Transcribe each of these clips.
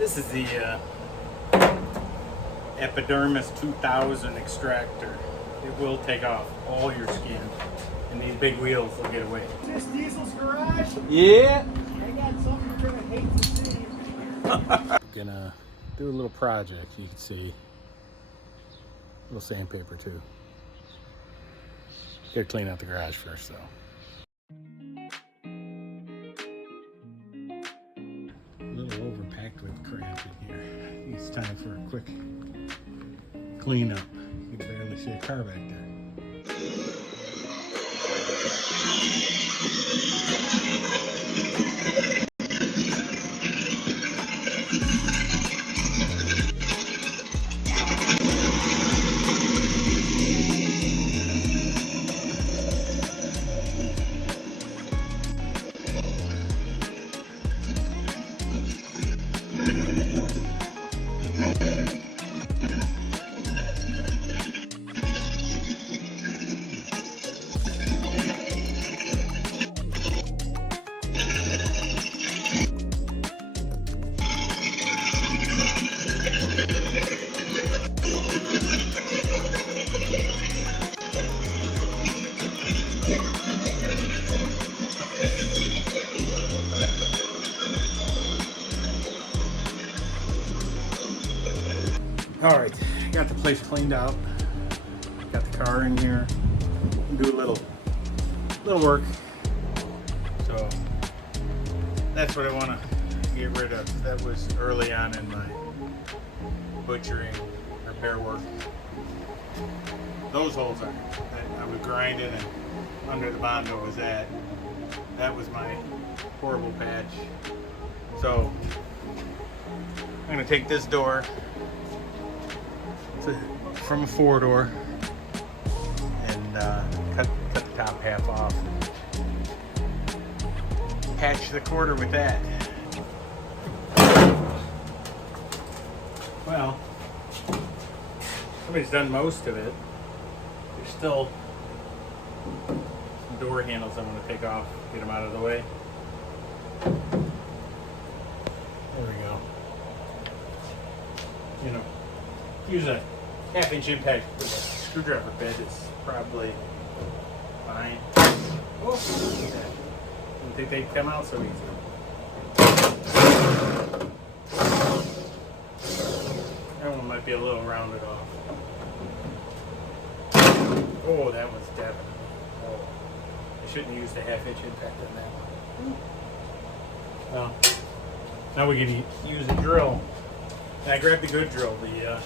This is the Epidermis 2000 extractor. It will take off all your skin, and these big wheels will get away. Is this Diesel's garage? Yeah. I got something you're gonna hate to see. Gonna do a little project. You can see a little sandpaper too. Gotta clean out the garage first though. A little overpacked with crap in here. I think it's time for a quick cleanup. You can barely see a car back there. All right, got the place cleaned out. Got the car in here. Do a little work. So that's what I want to get rid of. That was early on in my butchering repair work. Those holes are. I was grinding and under the bondo was that. That was my horrible patch. So I'm gonna take this door from a 4-door and cut the top half off and patch the quarter with that. Well, somebody's done most of it. There's still some door handles I'm going to take off, get them out of the way. There we go. You know, use a 1/2 inch impact with a screwdriver bit is probably fine. Oh, didn't think they'd come out so easy. That one might be a little rounded off. Oh, that one's definitely. Oh, I shouldn't have used a 1/2 inch impact on that one. Well, now we can use a drill. And I grabbed the good drill, the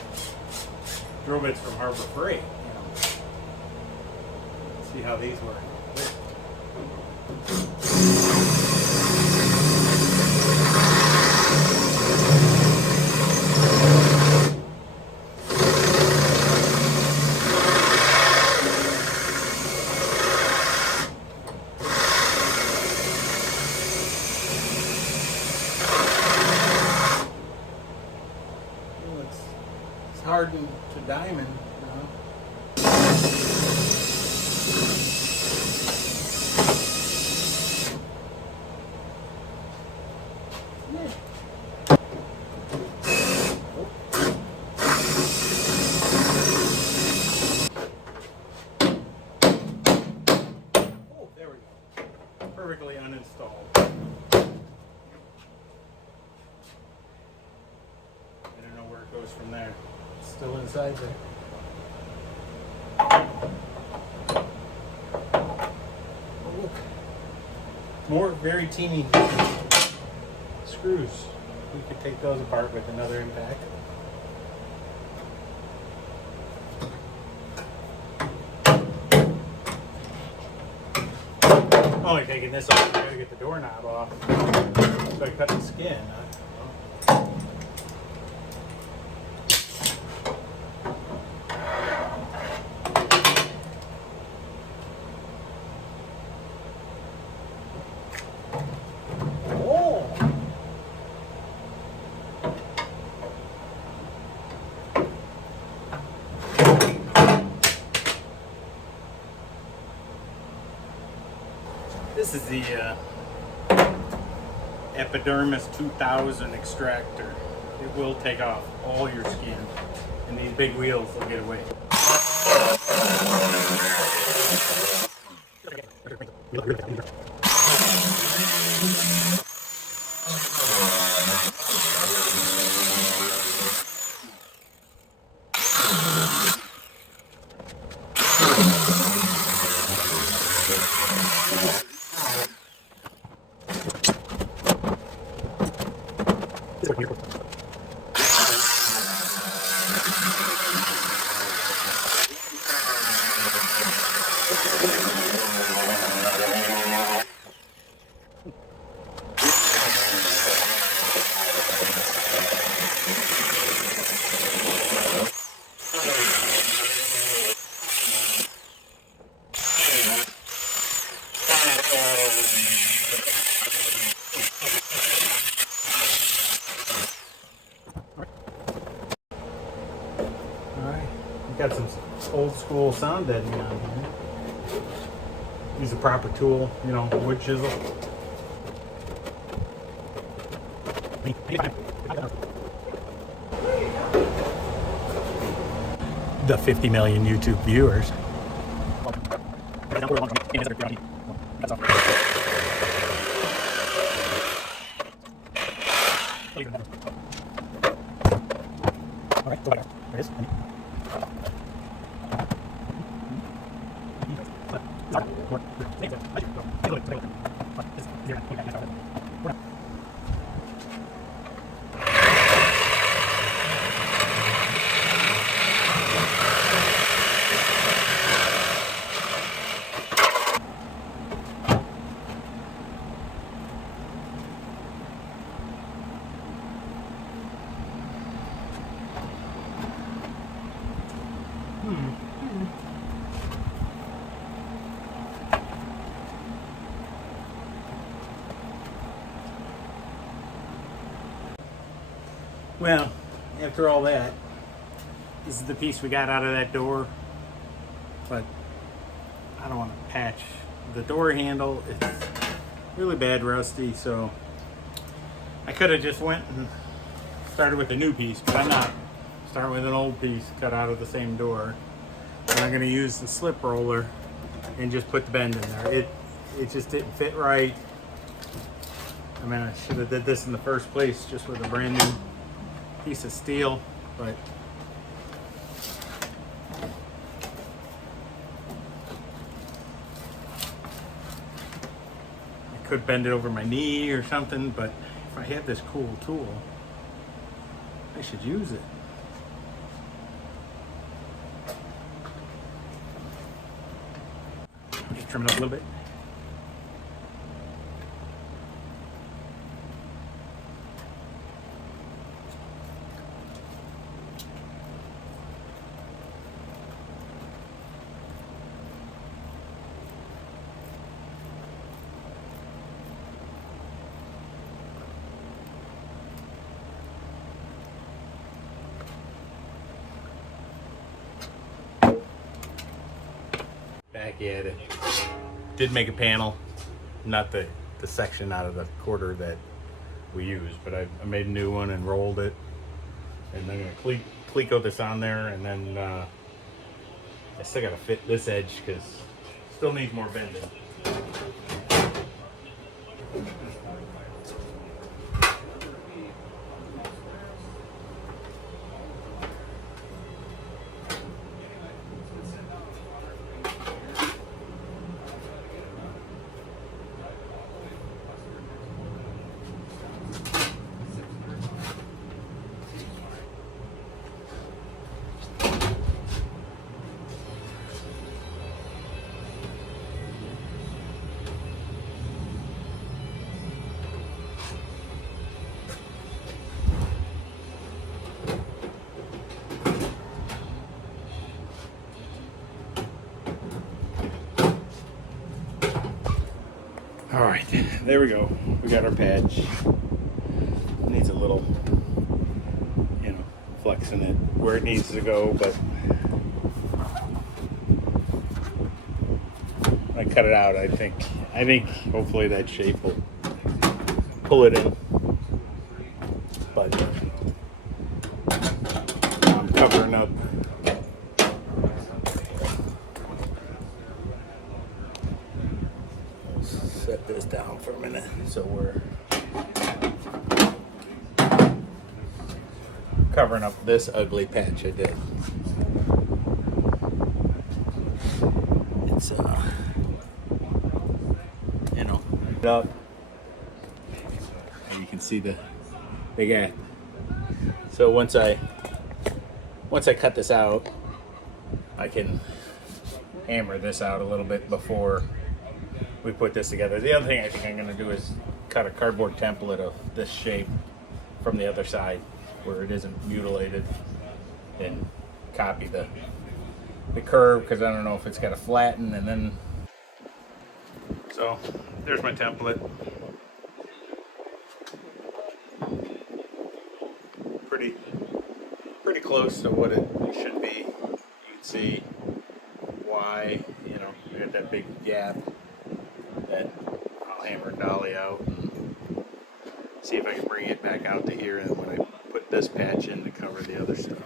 drill bits from Harbor Freight. You know. Let's see how these work. Hardened to diamond. Yeah. Oh, there we go. Perfectly uninstalled. I don't know where it goes from there. Still inside there. Oh, look. More very teeny screws. We could take those apart with another impact. Only taking this off, I gotta get the doorknob off. So I cut the skin. This is the Epidermis 2000 extractor. it will take off all your skin, and these big wheels will get away. Got some old school sound deadening on here. Use a proper tool, you know, wood chisel. The 50 million YouTube viewers. All right, there it is. Well, after all that, this is the piece we got out of that door, but I don't want to patch the door handle. It's really bad rusty, so I could have just went and started with a new piece, but I'm not. Start with an old piece cut out of the same door, and I'm going to use the slip roller and just put the bend in there. It just didn't fit right. I mean, I should have did this in the first place just with a brand new piece of steel, but I could bend it over my knee or something, but if I have this cool tool, I should use it. Just trim it up a little bit. Back at it. Did make a panel, not the section out of the quarter that we used, but I made a new one and rolled it, and I'm gonna cleco this on there, and then I still gotta fit this edge because still needs more bending. All right, there we go. We got our patch. It needs a little, you know, flexing it where it needs to go, but when I cut it out, I think hopefully that shape will pull it in. But covering up. Set this down for a minute so we're covering up this ugly patch I did. It's you know, up, and you can see the big gap. So once I cut this out, I can hammer this out a little bit before we put this together. The other thing I think I'm going to do is cut a cardboard template of this shape from the other side where it isn't mutilated, and copy the curve, because I don't know if it's got to flatten. And then, so there's my template. Pretty close to what it should be. You can see why, you know, you got that big gap. That I'll hammer dolly out and see if I can bring it back out to here, and when I put this patch in to cover the other stuff.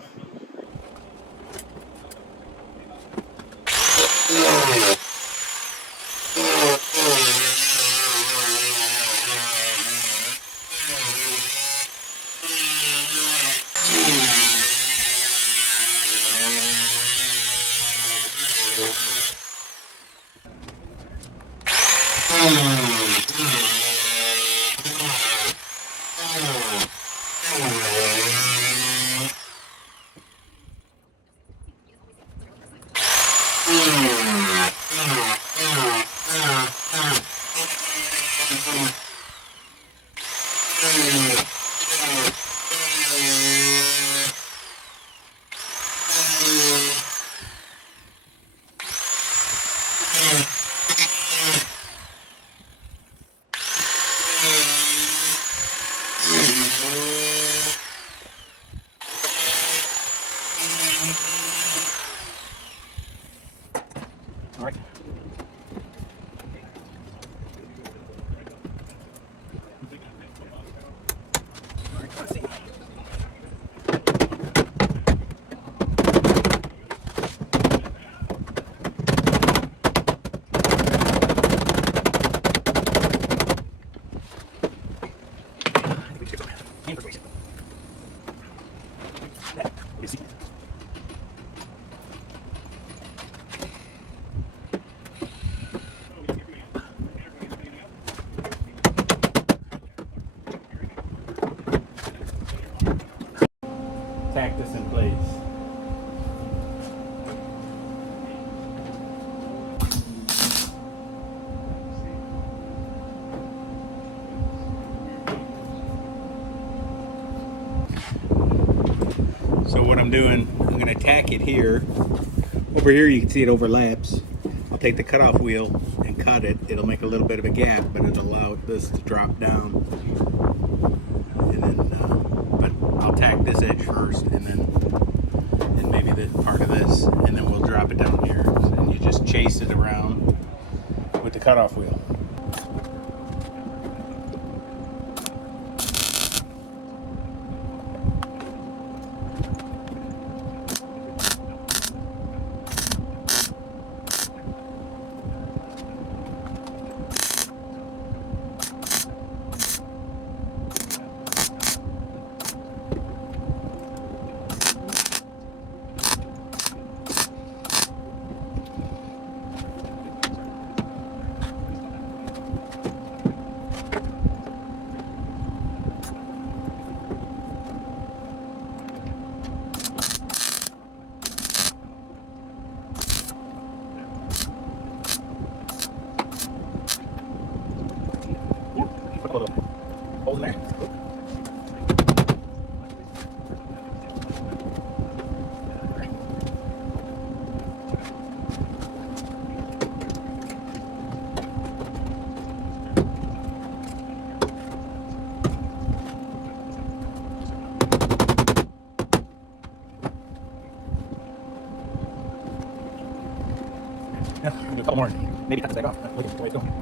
All right. Let's see. Tack this in place. So what I'm doing, I'm going to tack it here. Over here you can see it overlaps. I'll take the cutoff wheel and cut it. It'll make a little bit of a gap, but it'll allow this to drop down. And then, but I'll tack this edge first, and maybe the part of this, and then we'll drop it down here. And you just chase it around with the cutoff wheel. Holes in there. Yeah, a couple more. Maybe cut this back off. Look at the way it's going.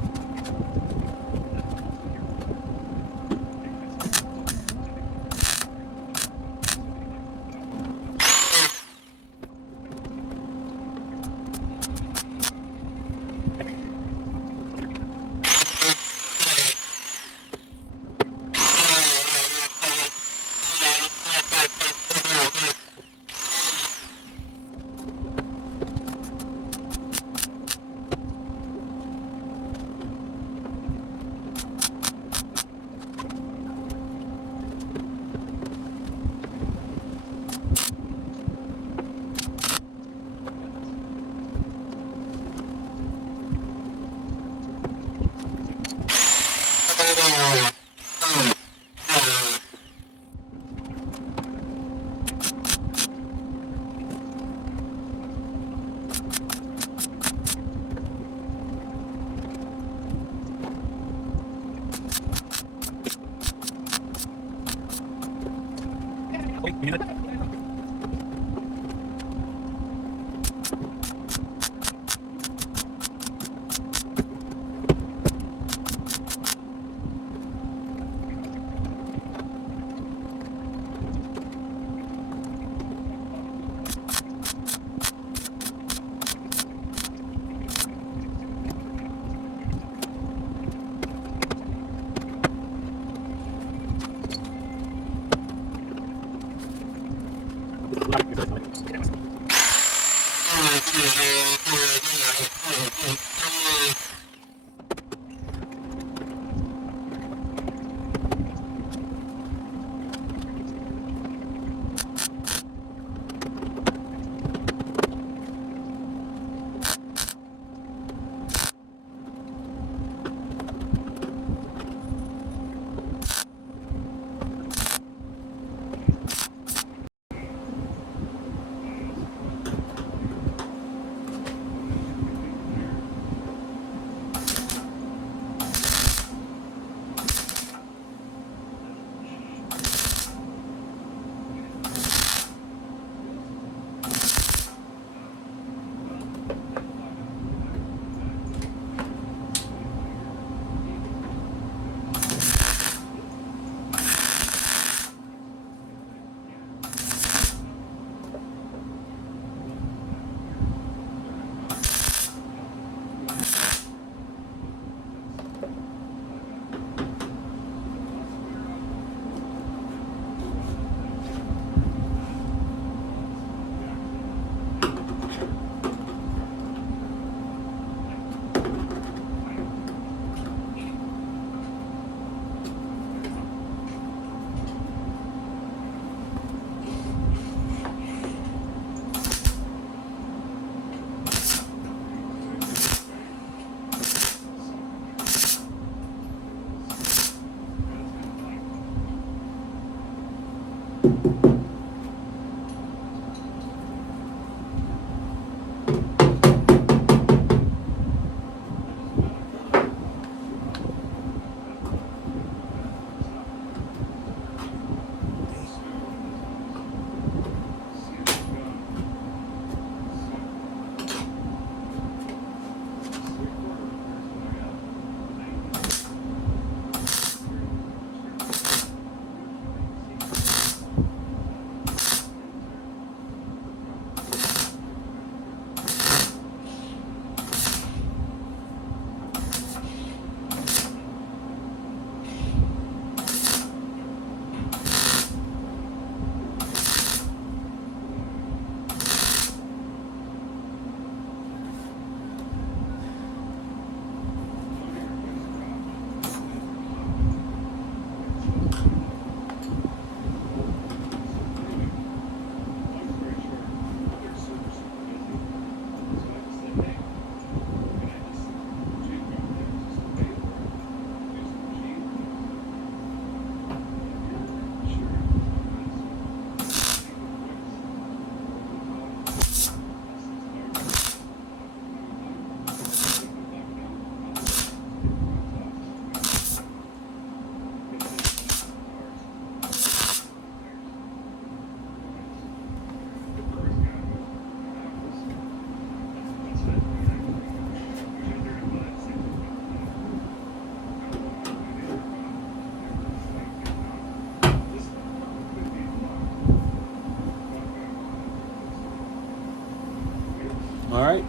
All right.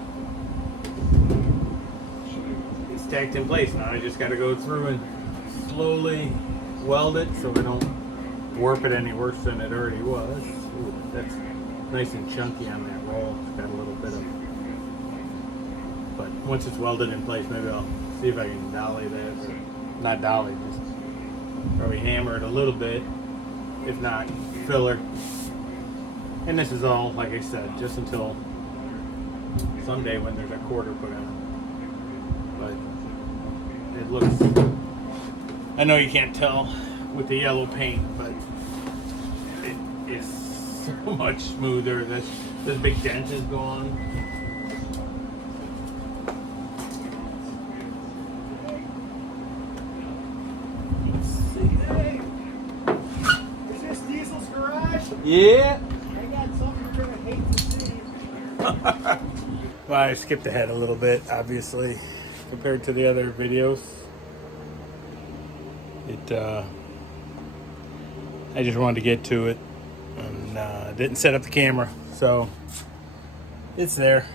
It's tacked in place. Now I just got to go through and slowly weld it so we don't warp it any worse than it already was. Ooh, that's nice and chunky on that roll. It's got a little bit of, but once it's welded in place, maybe I'll see if I can dolly that, or not dolly, just probably hammer it a little bit, if not filler. And this is all, like I said, just until someday when there's a quarter put on. But it looks, I know you can't tell with the yellow paint, but it is so much smoother. This big dent is gone. Is this Diesel's garage? Yeah. I got something you're gonna hate to see. Well, I skipped ahead a little bit, obviously, compared to the other videos. I just wanted to get to it and didn't set up the camera, so it's there.